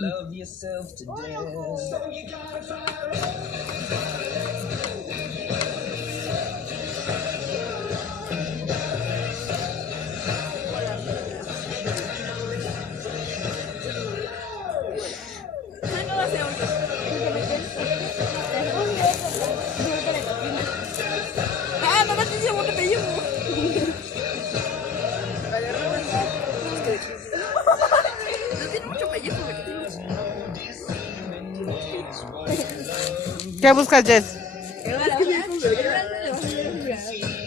love yourself to death. So you gotta fire up. Ah, mamá te dice mucho pellejo. No tiene mucho pellejo. ¿Qué buscas, Jess?